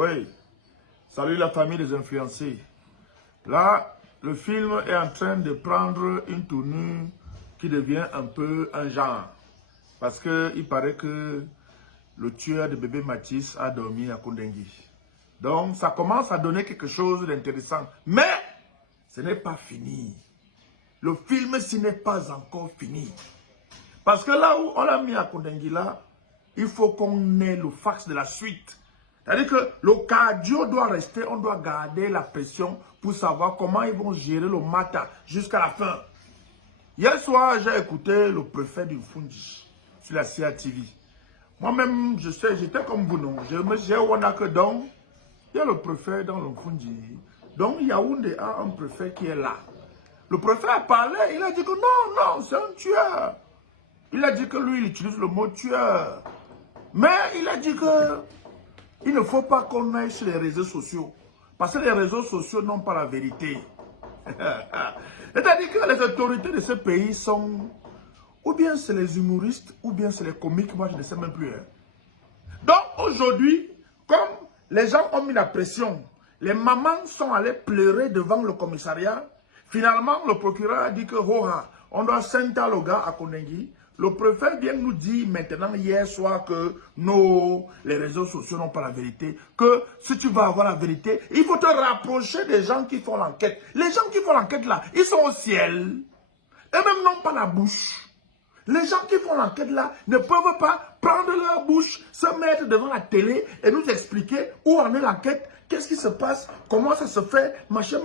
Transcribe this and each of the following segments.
Oui. Salut la famille des influencés. Là, le film est en train de prendre une tournure qui devient un peu un genre. Parce qu'il paraît que le tueur de bébé Mathis a dormi à Kondengui. Donc, ça commence à donner quelque chose d'intéressant. Mais, ce n'est pas fini. Le film, ce n'est pas encore fini. Parce que là où on l'a mis à Kondengui, là, il faut qu'on ait le fax de la suite. C'est-à-dire que le cardio doit rester, on doit garder la pression pour savoir comment ils vont gérer le matin jusqu'à la fin. Hier soir, j'ai écouté le préfet du Fundi sur la CATV. Moi-même, j'étais comme vous, non. J'ai Wanaka, donc, il y a le préfet dans le Fundi. Donc, Yaoundé a un préfet qui est là. Le préfet a parlé, il a dit que non, c'est un tueur. Il a dit que lui, il utilise le mot tueur. Mais il a dit que il ne faut pas qu'on aille sur les réseaux sociaux. Parce que les réseaux sociaux n'ont pas la vérité. C'est-à-dire que les autorités de ce pays sont... Ou bien c'est les humoristes, ou bien c'est les comiques, moi je ne sais même plus. Hein. Donc aujourd'hui, comme les gens ont mis la pression, les mamans sont allées pleurer devant le commissariat. Finalement, le procureur a dit que on doit sentir le gars à Kondengui. Le préfet vient nous dire maintenant, hier soir, que non, les réseaux sociaux n'ont pas la vérité. Que si tu veux avoir la vérité, il faut te rapprocher des gens qui font l'enquête. Les gens qui font l'enquête là, ils sont au ciel. Eux-mêmes n'ont pas la bouche. Les gens qui font l'enquête là ne peuvent pas prendre leur bouche, se mettre devant la télé et nous expliquer où en est l'enquête, qu'est-ce qui se passe, comment ça se fait, machin.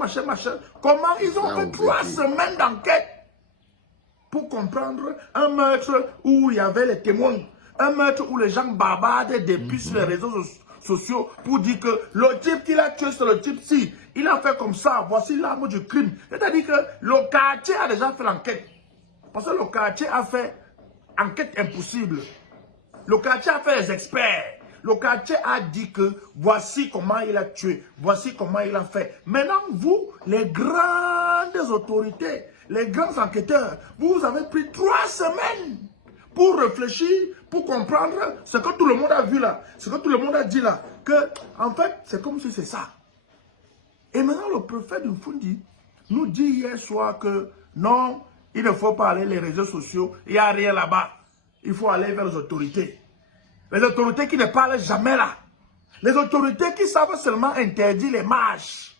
Comment ils ont fait 3 semaines d'enquête pour comprendre un meurtre où il y avait les témoins, un meurtre où les gens bavardent depuis sur les réseaux sociaux pour dire que le type qui l'a tué, c'est le type-ci. Il a fait comme ça, voici l'arme du crime. C'est-à-dire que le quartier a déjà fait l'enquête. Parce que le quartier a fait enquête impossible. Le quartier a fait les experts. Le quartier a dit que voici comment il a tué. Voici comment il a fait. Maintenant, vous, les grandes autorités, les grands enquêteurs, vous avez pris 3 semaines pour réfléchir, pour comprendre ce que tout le monde a vu là. Ce que tout le monde a dit là. Que, en fait, c'est comme si c'est ça. Et maintenant, le préfet du Fundi nous dit hier soir que non, il ne faut pas aller les réseaux sociaux, il n'y a rien là-bas. Il faut aller vers les autorités. Les autorités qui ne parlent jamais là. Les autorités qui savent seulement interdire les marches.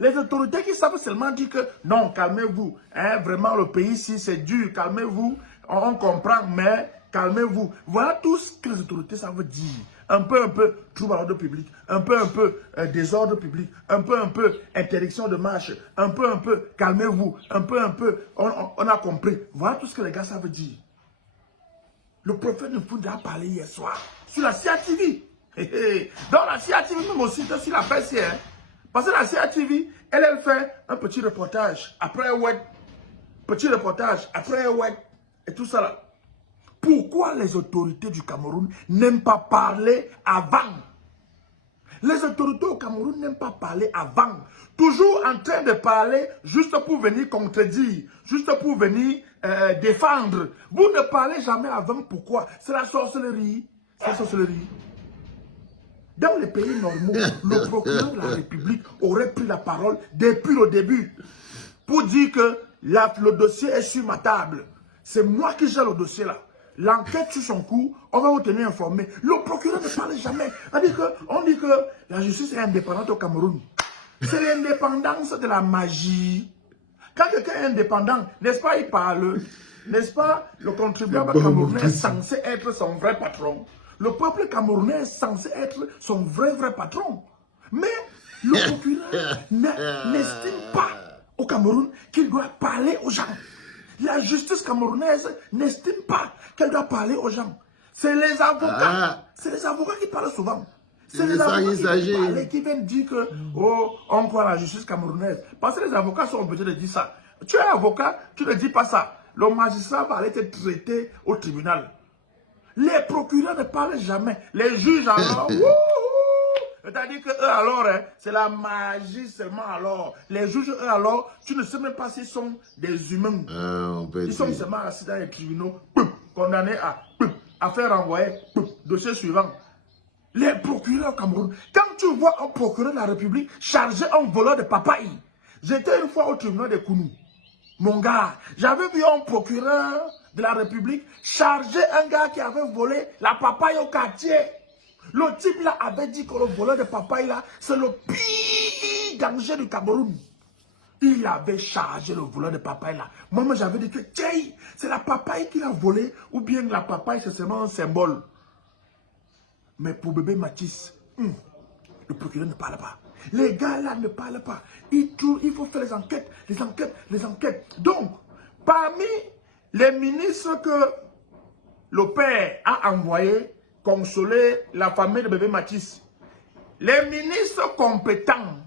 Les autorités qui savent seulement dire que non, calmez-vous. Hein, vraiment, le pays ici, c'est dur, calmez-vous. On comprend, mais calmez-vous. Voilà tout ce que les autorités savent dire. Un peu, trouble à l'ordre public. Un peu, désordre public. Un peu, interdiction de marche. Un peu, calmez-vous. Un peu, on a compris. Voilà tout ce que les gars savent dire. Le prophète de Fundi a parlé hier soir sur la CATV. Dans la CATV, même aussi sur la presse hier. Parce que la CATV, elle fait un petit reportage après ouais, petit reportage après ouais, et tout ça là. Pourquoi les autorités du Cameroun n'aiment pas parler avant? Les autorités au Cameroun n'aiment pas parler avant. Toujours en train de parler juste pour venir contredire, juste pour venir défendre. Vous ne parlez jamais avant. Pourquoi? C'est la sorcellerie. C'est la sorcellerie. Dans les pays normaux, le procureur de la République aurait pris la parole depuis le début pour dire que le dossier est sur ma table. C'est moi qui gère le dossier là. L'enquête sur son cours, on va vous tenir informé. Le procureur ne parle jamais. On dit que la justice est indépendante au Cameroun. C'est l'indépendance de la magie. Quand quelqu'un est indépendant, n'est-ce pas, il parle. N'est-ce pas, le contribuable camerounais est censé être son vrai patron. Le peuple camerounais est censé être son vrai patron. Mais le procureur n'estime pas au Cameroun qu'il doit parler aux gens. La justice camerounaise n'estime pas qu'elle doit parler aux gens. C'est les avocats. C'est les avocats qui parlent souvent. C'est les avocats qui viennent dire que on croit à la justice camerounaise. Parce que les avocats sont obligés de dire ça. Tu es avocat, tu ne dis pas ça. Le magistrat va aller te traiter au tribunal. Les procureurs ne parlent jamais. Les juges alors, c'est-à-dire que eux alors, hein, c'est la magie seulement alors. Les juges eux alors, tu ne sais même pas s'ils sont des humains. Ils sont seulement assis dans les tribunaux, condamnés à faire renvoyer, dossier suivant. Les procureurs au Cameroun. Quand tu vois un procureur de la République charger un voleur de papaye. J'étais une fois au tribunal de Kounou. Mon gars, j'avais vu un procureur de la République charger un gars qui avait volé la papaye au quartier. Le type là avait dit que le voleur de papaye là, c'est le pire danger du Cameroun. Il avait chargé le voleur de papaye là. Moi, j'avais dit que c'est la papaye qu'il a volé ou bien la papaye, c'est seulement un symbole. Mais pour bébé Mathis, le procureur ne parle pas. Les gars là ne parlent pas. Il faut faire les enquêtes, les enquêtes, les enquêtes. Donc, parmi les ministres que le père a envoyé consoler la famille de bébé Mathis, les ministres compétents,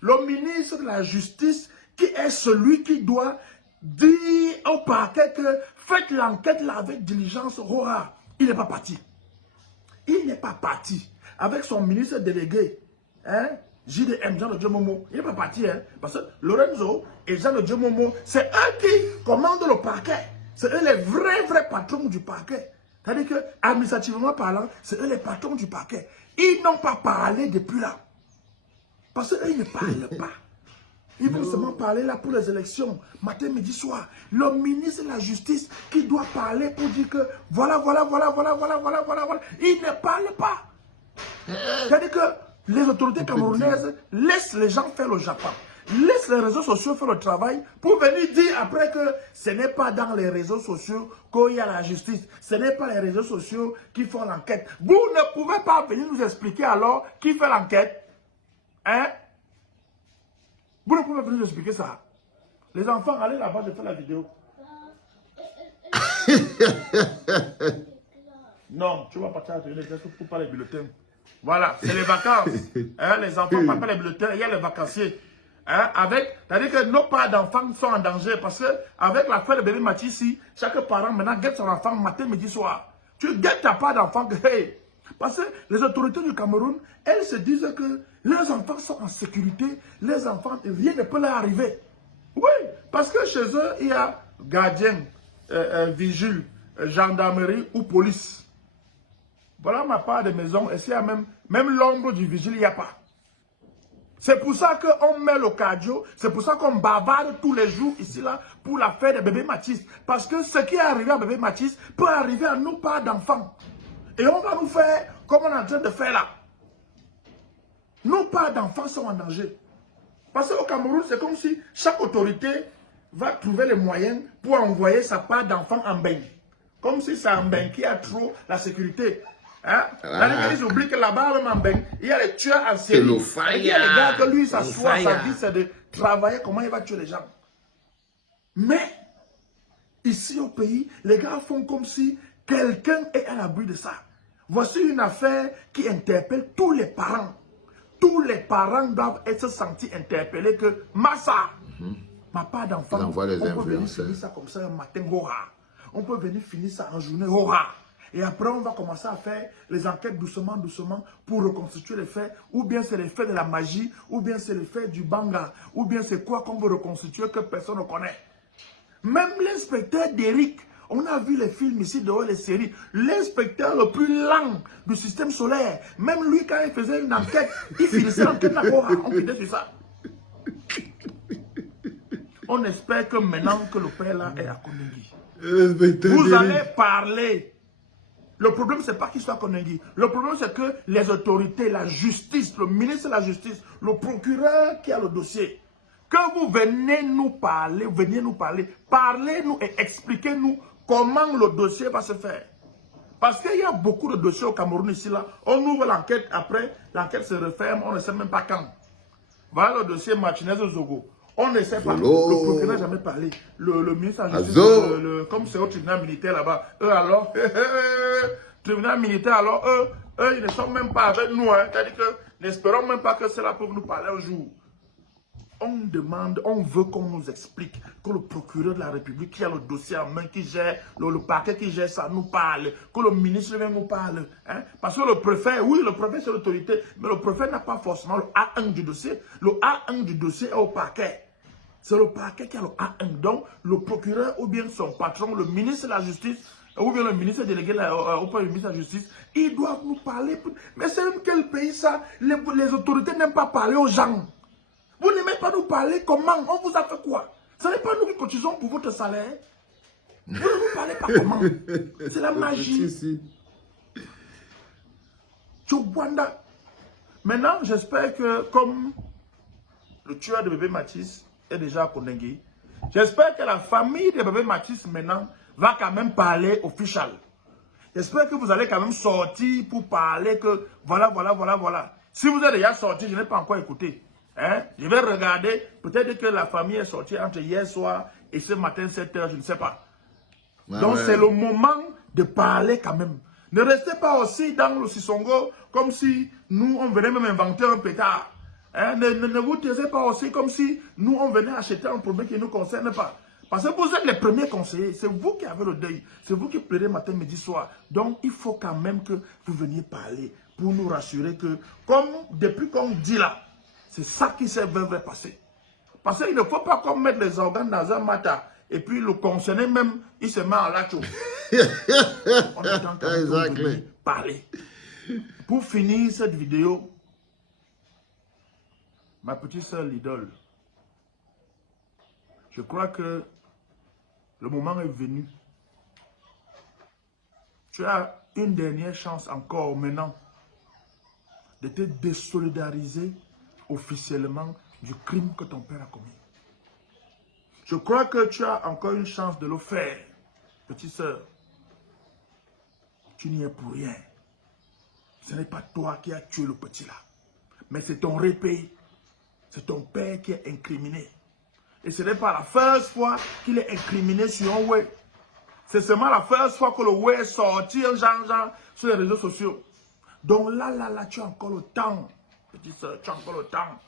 le ministre de la Justice, qui est celui qui doit dire au parquet que faites l'enquête là avec diligence, Rora, il n'est pas parti. Il n'est pas parti avec son ministre délégué, hein, JDM, Jean de Dieu Momo. Il n'est pas parti, hein, parce que Lorenzo et Jean de Dieu Momo, c'est eux qui commandent le parquet. C'est eux les vrais patrons du parquet. C'est-à-dire que, administrativement parlant, c'est eux les patrons du parquet. Ils n'ont pas parlé depuis là. Parce qu'eux, ils ne parlent pas. Ils vont seulement parler là pour les élections, matin, midi, soir. Le ministre de la Justice qui doit parler pour dire que voilà. Il ne parle pas. C'est-à-dire que les autorités camerounaises laissent les gens faire le Japon. Laissent les réseaux sociaux faire le travail pour venir dire après que ce n'est pas dans les réseaux sociaux qu'il y a la justice. Ce n'est pas les réseaux sociaux qui font l'enquête. Vous ne pouvez pas venir nous expliquer alors qui fait l'enquête. Hein? Vous ne pouvez pas venir nous expliquer ça. Les enfants, allez là-bas, je fais la vidéo. Non, tu vas partir à l'atelier pour pas les bulletins. Voilà, c'est les vacances. Hein, les enfants ne partent pas les bulletins, il y a les vacanciers. Hein, c'est-à-dire que nos parents d'enfants sont en danger parce qu'avec l'affaire de bébé Mathis ici, chaque parent maintenant guette son enfant matin, midi, soir. Tu guettes ta part d'enfant que, hey, parce que les autorités du Cameroun, elles se disent que leurs enfants sont en sécurité, les enfants, rien ne peut leur arriver. Oui, parce que chez eux, il y a gardien, vigile, gendarmerie ou police. Voilà ma part de maison, et s'il y a même l'ombre du vigile, il n'y a pas. C'est pour ça qu'on met le cardio, c'est pour ça qu'on bavarde tous les jours ici là pour l'affaire de bébé Mathis. Parce que ce qui est arrivé à bébé Mathis peut arriver à nos parents d'enfants. Et on va nous faire comme on est en train de faire là. Nos parents d'enfants sont en danger. Parce qu'au Cameroun, c'est comme si chaque autorité va trouver les moyens pour envoyer sa part d'enfants en bain. Comme si c'est en bain qui a trop la sécurité. Hein? Ils oublient que là-bas, même en bain, il y a les tueurs en série. Il y a les gars que lui, sa vie, c'est de travailler comment il va tuer les gens. Mais, ici au pays, les gars font comme si quelqu'un est à l'abri de ça. Voici une affaire qui interpelle tous les parents. Tous les parents doivent être sentis interpellés que Massa, ma part d'enfant, on peut venir finir ça comme ça un matin, hurrah. On peut venir finir ça en journée, hurrah. Et après, on va commencer à faire les enquêtes doucement pour reconstituer les faits. Ou bien c'est les faits de la magie, ou bien c'est les faits du banga, ou bien c'est quoi qu'on veut reconstituer que personne ne connaît. Même l'inspecteur d'Eric, on a vu les films ici dehors, les séries. L'inspecteur le plus lent du système solaire, même lui, quand il faisait une enquête, il finissait l'enquête là-bas. On finissait sur ça. On espère que maintenant que le père là est à Konengi, vous allez parler. Le problème, c'est pas qu'il soit à Konengi. Le problème, c'est que les autorités, la justice, le ministre de la Justice, le procureur qui a le dossier, que vous venez nous parler, parlez-nous et expliquez-nous comment le dossier va se faire. Parce qu'il y a beaucoup de dossiers au Cameroun ici, là. On ouvre l'enquête, après, l'enquête se referme, on ne sait même pas quand. Voilà le dossier Martinez-Zogo. On ne sait pas. Le procureur n'a jamais parlé. Le ministre de la Justice, comme c'est au tribunal militaire là-bas, eux alors, tribunal militaire alors, eux, ils ne sont même pas avec nous. Hein. C'est-à-dire que n'espérons même pas que c'est là pour nous parler un jour. On demande, on veut qu'on nous explique, que le procureur de la République qui a le dossier en main, qui gère, le parquet qui gère ça, nous parle, que le ministre même nous parle. Hein? Parce que le préfet, oui, le préfet c'est l'autorité, mais le préfet n'a pas forcément le A1 du dossier. Le A1 du dossier est au parquet. C'est le parquet qui a le A1. Donc, le procureur ou bien son patron, le ministre de la Justice, ou bien le ministre délégué auprès du ministre de la Justice, ils doivent nous parler. Mais c'est quel pays ça? Les autorités n'aiment pas parler aux gens. Vous n'aimez pas nous parler comment? On vous a fait quoi? Ce n'est pas nous qui cotisons pour votre salaire. Vous ne nous parlez pas comment? C'est la magie. Tchoukwanda. Maintenant, j'espère que comme le tueur de bébé Mathis est déjà à Kondengue, j'espère que la famille de bébé Mathis maintenant va quand même parler officiel. J'espère que vous allez quand même sortir pour parler que voilà. Si vous êtes déjà sorti, je n'ai pas encore écouté. Hein? Je vais regarder, peut-être que la famille est sortie entre hier soir et ce matin 7 h, je ne sais pas. Donc c'est le moment de parler quand même. Ne restez pas aussi dans le Sissongo comme si nous on venait même inventer un pétard. Hein? Ne vous taisez pas aussi comme si nous on venait acheter un problème qui ne nous concerne pas. Parce que vous êtes les premiers conseillers, c'est vous qui avez le deuil, c'est vous qui pleurez matin, midi, soir. Donc il faut quand même que vous veniez parler pour nous rassurer que, comme depuis qu'on dit là, c'est ça qui s'est vraiment passé. Parce qu'il ne faut pas qu'on mette les organes dans un matin et puis le concerné même, il se met en lacho. On attend quand même que vous veniez parler. Pour finir cette vidéo, ma petite soeur l'idole, je crois que le moment est venu. Tu as une dernière chance encore maintenant de te désolidariser officiellement du crime que ton père a commis. Je crois que tu as encore une chance de le faire, petite sœur. Tu n'y es pour rien. Ce n'est pas toi qui as tué le petit là, mais c'est ton répé. C'est ton père qui est incriminé. Et ce n'est pas la première fois qu'il est incriminé sur un web. C'est seulement la première fois que le web est sorti genre sur les réseaux sociaux. Donc là, tu as encore le temps, petite soeur, tu as encore le temps.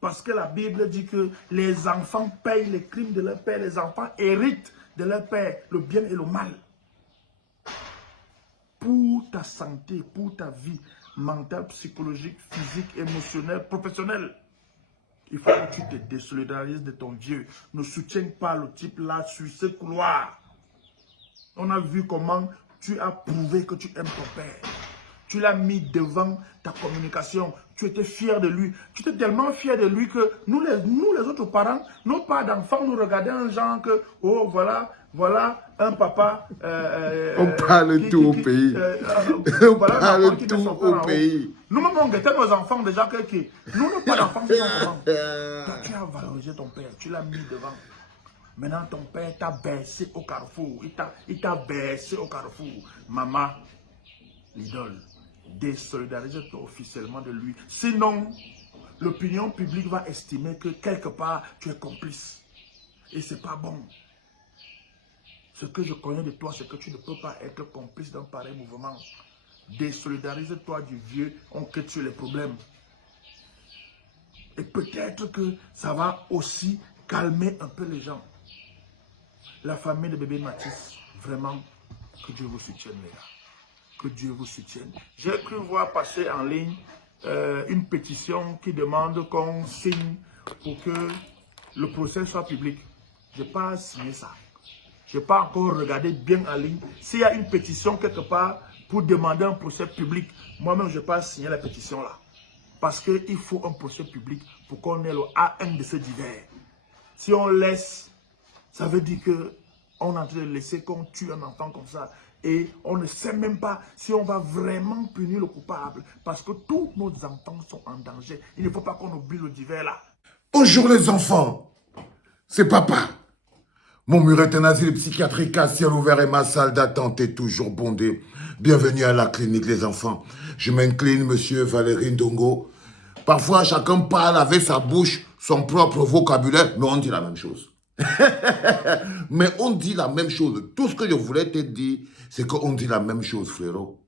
Parce que la Bible dit que les enfants payent les crimes de leur père, les enfants héritent de leur père le bien et le mal. Pour ta santé, pour ta vie mentale, psychologique, physique, émotionnelle, professionnelle, il faut que tu te désolidarises de ton vieux. Ne soutiens pas le type là sur ce couloir. On a vu comment tu as prouvé que tu aimes ton père. Tu l'as mis devant ta communication. Tu étais fier de lui. Tu étais tellement fier de lui que nous les autres parents, nos parents d'enfants, nous regardaient un genre que, oh voilà un papa. On parle tout au pays. On parle tout au pays. Nous-mêmes, on guettait nos enfants déjà que nous n'avons pas d'enfants. Toi, tu as valorisé ton père. Tu l'as mis devant. Maintenant, ton père t'a baissé au carrefour. Il t'a baissé au carrefour. Maman, l'idole, désolidarise-toi officiellement de lui. Sinon, l'opinion publique va estimer que quelque part, tu es complice. Et ce n'est pas bon. Ce que je connais de toi, c'est que tu ne peux pas être complice d'un pareil mouvement. Désolidarise-toi du vieux, on crée sur les problèmes. Et peut-être que ça va aussi calmer un peu les gens. La famille de bébé Mathis, vraiment, que Dieu vous soutienne, les gars. Que Dieu vous soutienne. J'ai cru voir passer en ligne une pétition qui demande qu'on signe pour que le procès soit public. Je n'ai pas signé ça. Je n'ai pas encore regardé bien en ligne. S'il y a une pétition quelque part pour demander un procès public, moi-même, je n'ai pas signé la pétition là. Parce qu'il faut un procès public pour qu'on ait le A1 de ce divers. Si on laisse, ça veut dire qu'on est en train de laisser qu'on tue un enfant comme ça. Et on ne sait même pas si on va vraiment punir le coupable. Parce que tous nos enfants sont en danger. Il ne faut pas qu'on oublie le divers là. Bonjour les enfants, c'est papa. Mon mur est un asile psychiatrique à ciel ouvert et ma salle d'attente est toujours bondée. Bienvenue à la clinique les enfants. Je m'incline, monsieur Valérie Ndongo. Parfois, chacun parle avec sa bouche, son propre vocabulaire, mais on dit la même chose. Mais on dit la même chose. Tout ce que je voulais te dire, c'est qu'on dit la même chose, frérot.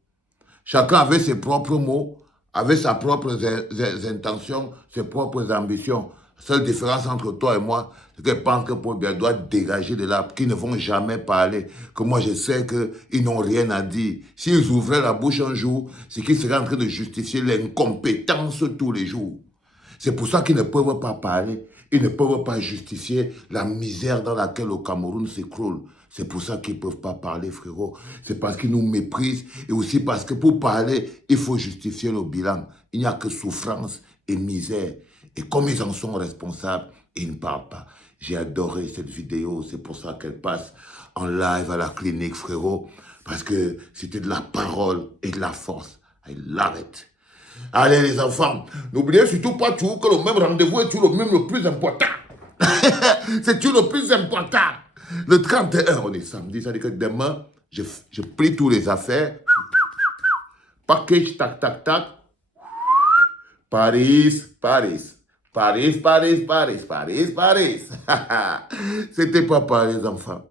Chacun avait ses propres mots, avait ses propres intentions, ses propres ambitions. La seule différence entre toi et moi, c'est que je pense que Paul Biya doit dégager de là, qu'ils ne vont jamais parler. Que moi, je sais qu'ils n'ont rien à dire. S'ils ouvraient la bouche un jour, c'est qu'ils seraient en train de justifier l'incompétence tous les jours. C'est pour ça qu'ils ne peuvent pas parler. Ils ne peuvent pas justifier la misère dans laquelle le Cameroun s'écroule. C'est pour ça qu'ils ne peuvent pas parler, frérot. C'est parce qu'ils nous méprisent et aussi parce que pour parler, il faut justifier le bilan. Il n'y a que souffrance et misère. Et comme ils en sont responsables, ils ne parlent pas. J'ai adoré cette vidéo. C'est pour ça qu'elle passe en live à la clinique, frérot. Parce que c'était de la parole et de la force. I love it. Allez, les enfants, n'oubliez surtout pas tout que le même rendez-vous est toujours le plus important. C'est toujours le plus important. Le 31, on est samedi, ça veut dire que demain, je plie tous les affaires. Package, tac, tac, tac. Paris, Paris. Paris, Paris, Paris, Paris, Paris. C'était papa, les enfants.